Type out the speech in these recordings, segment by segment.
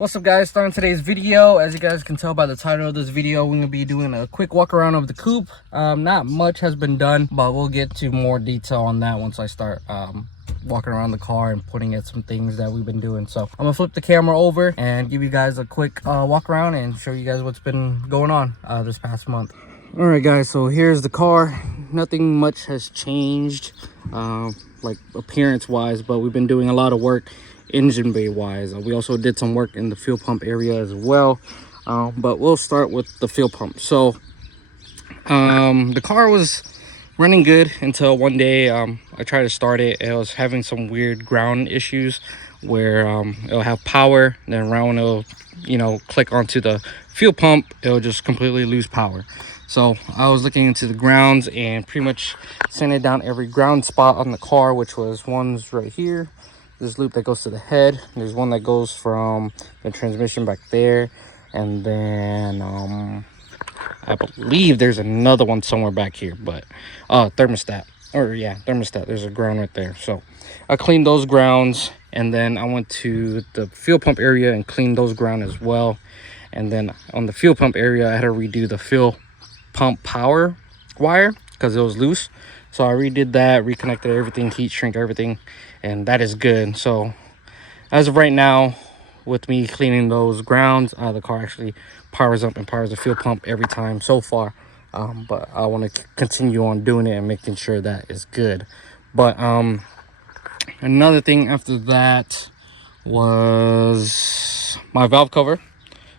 What's up, guys? Starting today's video. As you guys can tell by the title of this video, we're gonna be doing a quick walk around of the coupe. Not much has been done, but we'll get to more detail on that once I start walking around the car and putting at some things that we've been doing. So I'm gonna flip the camera over and give you guys a quick walk around and show you guys what's been going on this past month. All right, guys, so here's the car. Nothing much has changed like appearance wise, but we've been doing a lot of work engine bay wise. We also did some work in the fuel pump area as well, but we'll start with the fuel pump. So the car was running good until one day I tried to start it. It was having some weird ground issues where it'll have power, then right when it'll click onto the fuel pump, it'll just completely lose power. So I was looking into the grounds and pretty much sanded down every ground spot on the car, which was one's right here, this loop that goes to the head, there's one that goes from the transmission back there, and then I believe there's another one somewhere back here, but thermostat, there's a ground right there. So I cleaned those grounds, and then I went to the fuel pump area and cleaned those ground as well. And then on the fuel pump area, I had to redo the fuel pump power wire because it was loose. So I redid that, reconnected everything, heat shrink everything, and that is good. So as of right now, with me cleaning those grounds, the car actually powers up and powers the fuel pump every time so far. But I want to continue on doing it and making sure that is good. But another thing after that was my valve cover.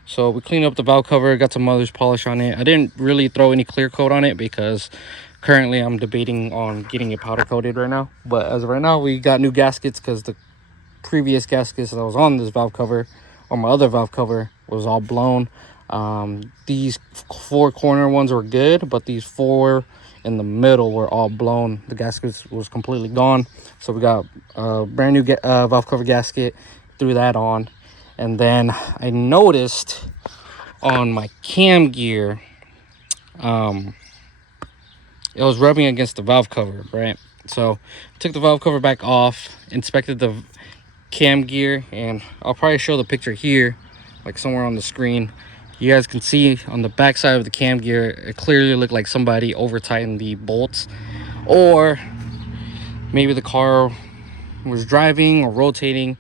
So we cleaned up the valve cover, got some mother's polish on it. I didn't really throw any clear coat on it because currently I'm debating on getting it powder coated right now. But as of right now, we got new gaskets because the previous gaskets that was on this valve cover, or my other valve cover, was all blown. These four corner ones were good, but these four in the middle were all blown. The gaskets was completely gone. So we got a brand new valve cover gasket, threw that on. And then I noticed on my cam gear, it was rubbing against the valve cover, right? So I took the valve cover back off, inspected the cam gear, and I'll probably show the picture here, like somewhere on the screen. You guys can see on the back side of the cam gear, it clearly looked like somebody over tightened the bolts, or maybe the car was driving or rotating.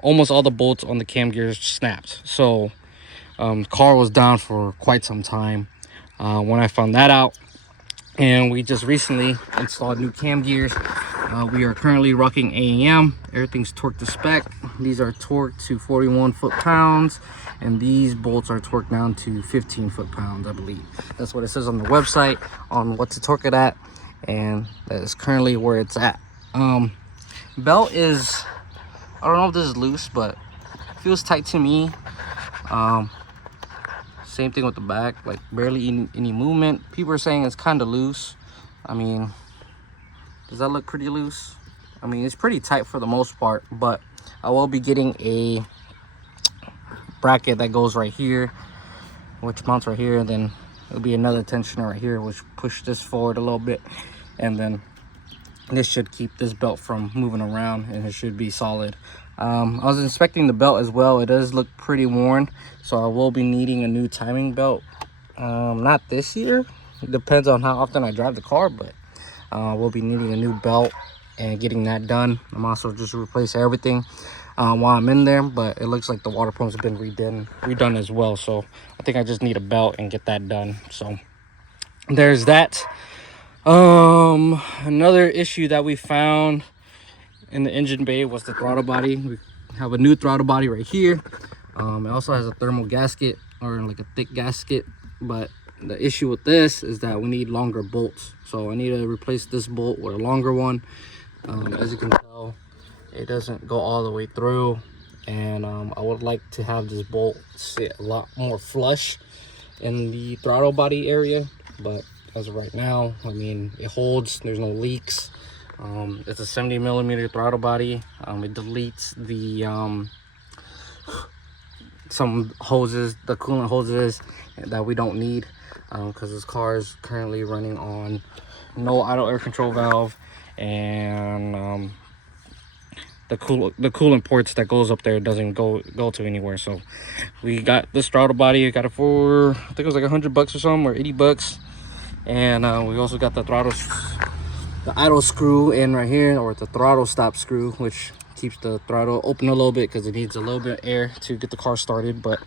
Almost all the bolts on the cam gears snapped. So the car was down for quite some time when I found that out. And we just recently installed new cam gears. We are currently rocking AAM. Everything's torqued to spec. These are torqued to 41 foot-pounds, and these bolts are torqued down to 15 foot-pounds, I believe. That's what it says on the website on what to torque it at, and that is currently where it's at. Belt is, I don't know if this is loose, but it feels tight to me. Same thing with the back, like barely any movement. People are saying it's kind of loose. I mean, does that look pretty loose? I mean, it's pretty tight for the most part, but I will be getting a bracket that goes right here, which mounts right here, and then there'll be another tensioner right here, which push this forward a little bit, and then this should keep this belt from moving around, and it should be solid. I was inspecting the belt as well. It does look pretty worn, so I will be needing a new timing belt. Not this year, it depends on how often I drive the car, but we'll be needing a new belt and getting that done. I'm also just replace everything while I'm in there, but it looks like the water pumps have been redone as well. So I think I just need a belt and get that done. So there's that. Another issue that we found in the engine bay was the throttle body. We have a new throttle body right here. It also has a thermal gasket, or like a thick gasket, but the issue with this is that we need longer bolts. So I need to replace this bolt with a longer one. As you can tell, it doesn't go all the way through, and I would like to have this bolt sit a lot more flush in the throttle body area, but as of right now, I mean, it holds, there's no leaks. It's a 70mm throttle body. It deletes the some hoses, the coolant hoses that we don't need, because this car is currently running on no auto air control valve, and the coolant ports that goes up there doesn't go to anywhere. So we got this throttle body. We got it for, I think it was like $100 or something, or 80 bucks. And we also got the idle screw in right here, or the throttle stop screw, which keeps the throttle open a little bit because it needs a little bit of air to get the car started. But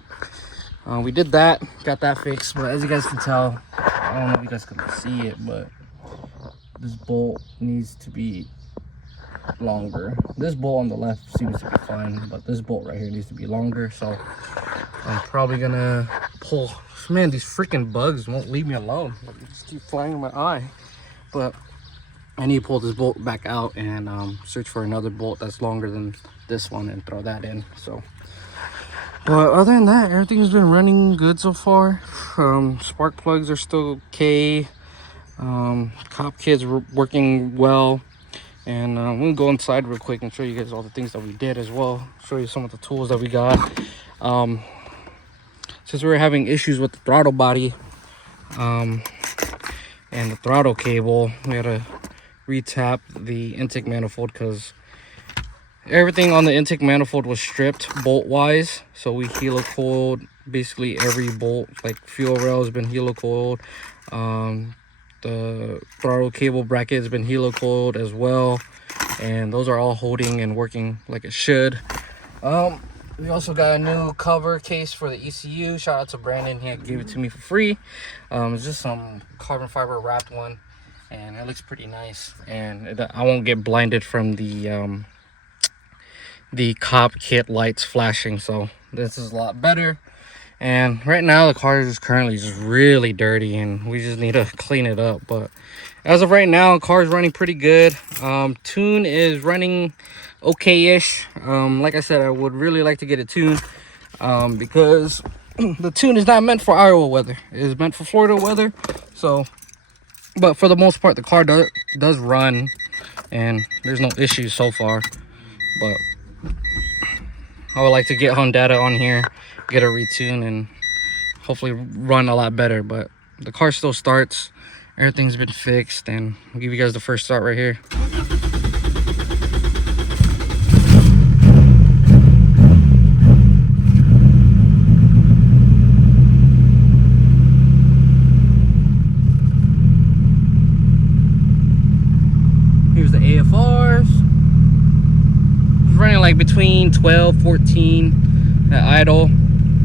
we did that, got that fixed. But as you guys can tell, I don't know if you guys can see it, but this bolt needs to be longer. This bolt on the left seems to be fine, but this bolt right here needs to be longer. So I'm probably gonna pull. Man, these freaking bugs won't leave me alone. Like, they just keep flying in my eye. But I need to pull this bolt back out and search for another bolt that's longer than this one and throw that in. So, but other than that, everything's been running good so far. Spark plugs are still okay. Cop kit's working well. And we'll go inside real quick and show you guys all the things that we did as well. Show you some of the tools that we got. Since we were having issues with the throttle body and the throttle cable, we had to retap the intake manifold because everything on the intake manifold was stripped bolt wise. So we helicoiled basically every bolt. Like fuel rail has been helicoiled. The throttle cable bracket has been helicoiled as well, and those are all holding and working like it should. We also got a new cover case for the ECU. Shout out to Brandon, he gave it to me for free. It's just some carbon fiber wrapped one, and it looks pretty nice, and I won't get blinded from the cop kit lights flashing, so this is a lot better. And right now the car is currently just really dirty and we just need to clean it up. But as of right now, the car is running pretty good. Tune is running okay-ish. Like I said, I would really like to get it tuned because the tune is not meant for Iowa weather. It is meant for Florida weather. So, but for the most part, the car does run and there's no issues so far. But I would like to get Honda on here, get a retune, and hopefully run a lot better. But the car still starts, everything's been fixed, and I'll give you guys the first start right here. Here's the AFRs. It's running like between 12, 14 at idle.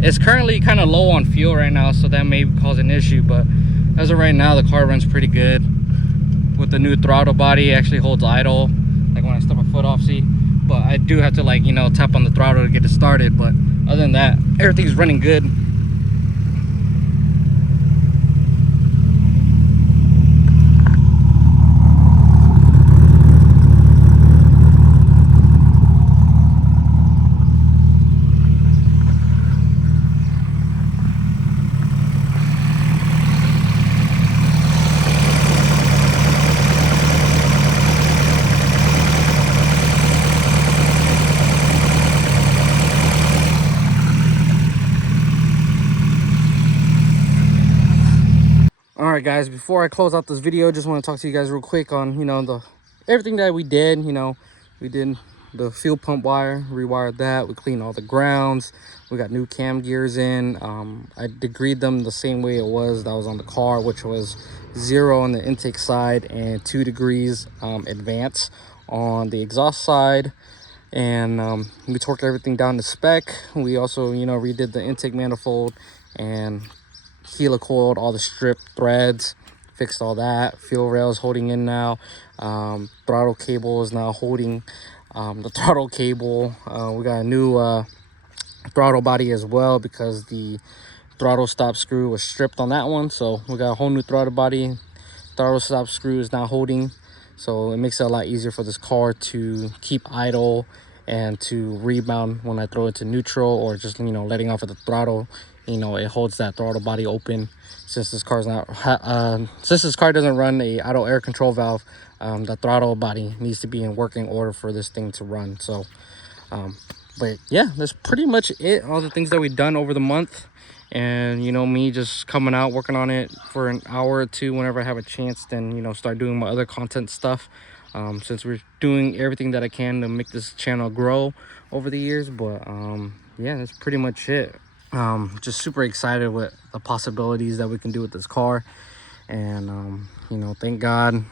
It's currently kind of low on fuel right now, so that may cause an issue, but as of right now the car runs pretty good. With the new throttle body, it actually holds idle, like when I step my foot off, see. But I do have to, like, you know, tap on the throttle to get it started. But other than that, everything's running good. Alright guys, before I close out this video, just want to talk to you guys real quick on, you know, everything that we did. You know, we did the fuel pump wire, rewired that, we cleaned all the grounds, we got new cam gears in. I degreed them the same way it was that was on the car, which was 0 on the intake side and 2 degrees advance on the exhaust side. And we torqued everything down to spec. We also, you know, redid the intake manifold and helicoiled all the stripped threads, fixed all that. Fuel rail is holding in now. Throttle cable is now holding the throttle cable. We got a new throttle body as well because the throttle stop screw was stripped on that one. So we got a whole new throttle body. Throttle stop screw is now holding, so it makes it a lot easier for this car to keep idle and to rebound when I throw it to neutral, or just, you know, letting off of the throttle. You know, it holds that throttle body open. Since this car's not since this car doesn't run a idle air control valve, the throttle body needs to be in working order for this thing to run. So but yeah, that's pretty much it. All the things that we've done over the month, and, you know, me just coming out working on it for an hour or two whenever I have a chance, then, you know, start doing my other content stuff. since we're doing everything that I can to make this channel grow over the years. But yeah, that's pretty much it. Just super excited with the possibilities that we can do with this car. And you know, thank God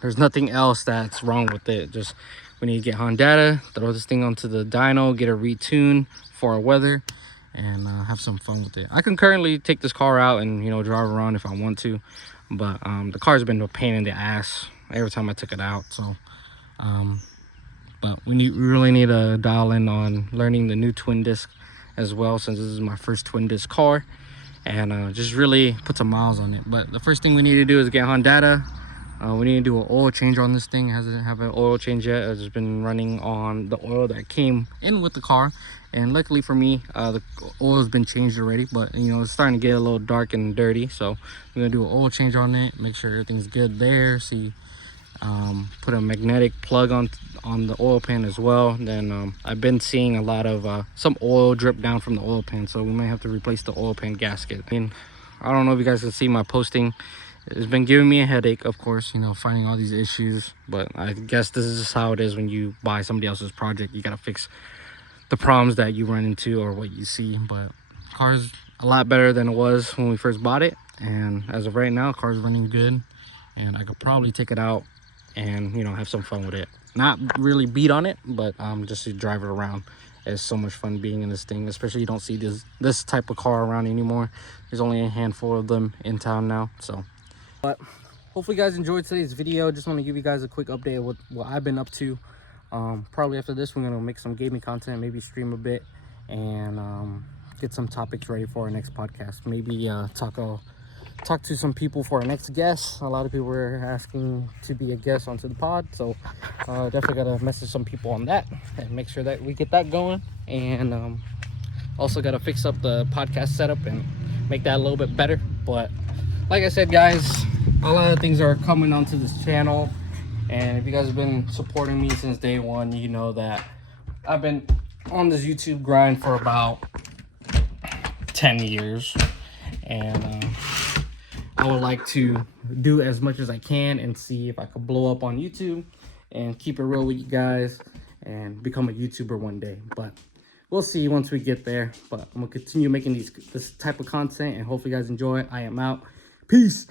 there's nothing else that's wrong with it. Just we need to get Honda, throw this thing onto the dyno, get it retuned for our weather, and have some fun with it. I can currently take this car out and, you know, drive around if I want to, but the car's been a pain in the ass every time I took it out. So but we really need to dial in on learning the new twin disc as well, since this is my first twin disc car, and just really put some miles on it. But the first thing we need to do is get Honda. We need to do an oil change on this thing. It hasn't have an oil change yet. It's been running on the oil that came in with the car, and luckily for me, the oil has been changed already. But you know, it's starting to get a little dark and dirty, so we're gonna do an oil change on it, make sure everything's good there. See, put a magnetic plug on the oil pan as well. Then I've been seeing a lot of some oil drip down from the oil pan, so we might have to replace the oil pan gasket. I mean, I don't know if you guys can see my posting. It's been giving me a headache, of course, you know, finding all these issues. But I guess this is just how it is when you buy somebody else's project. You gotta fix the problems that you run into or what you see. But car's a lot better than it was when we first bought it, and as of right now, car's running good, and I could probably take it out and, you know, have some fun with it. Not really beat on it, but just to drive it around. It's so much fun being in this thing, especially you don't see this type of car around anymore. There's only a handful of them in town now. So but hopefully you guys enjoyed today's video. Just want to give you guys a quick update of what I've been up to. Probably after this, we're gonna make some gaming content, maybe stream a bit, and get some topics ready for our next podcast. Maybe talk to some people for our next guest. A lot of people were asking to be a guest onto the pod, so definitely gotta message some people on that and make sure that we get that going. And also gotta fix up the podcast setup and make that a little bit better. But like I said, guys, a lot of things are coming onto this channel, and if you guys have been supporting me since day one, you know that I've been on this YouTube grind for about 10 years, and I would like to do as much as I can and see if I could blow up on YouTube and keep it real with you guys and become a YouTuber one day. But we'll see once we get there. But I'm gonna continue making this type of content, and hopefully you guys enjoy it. I am out. Peace.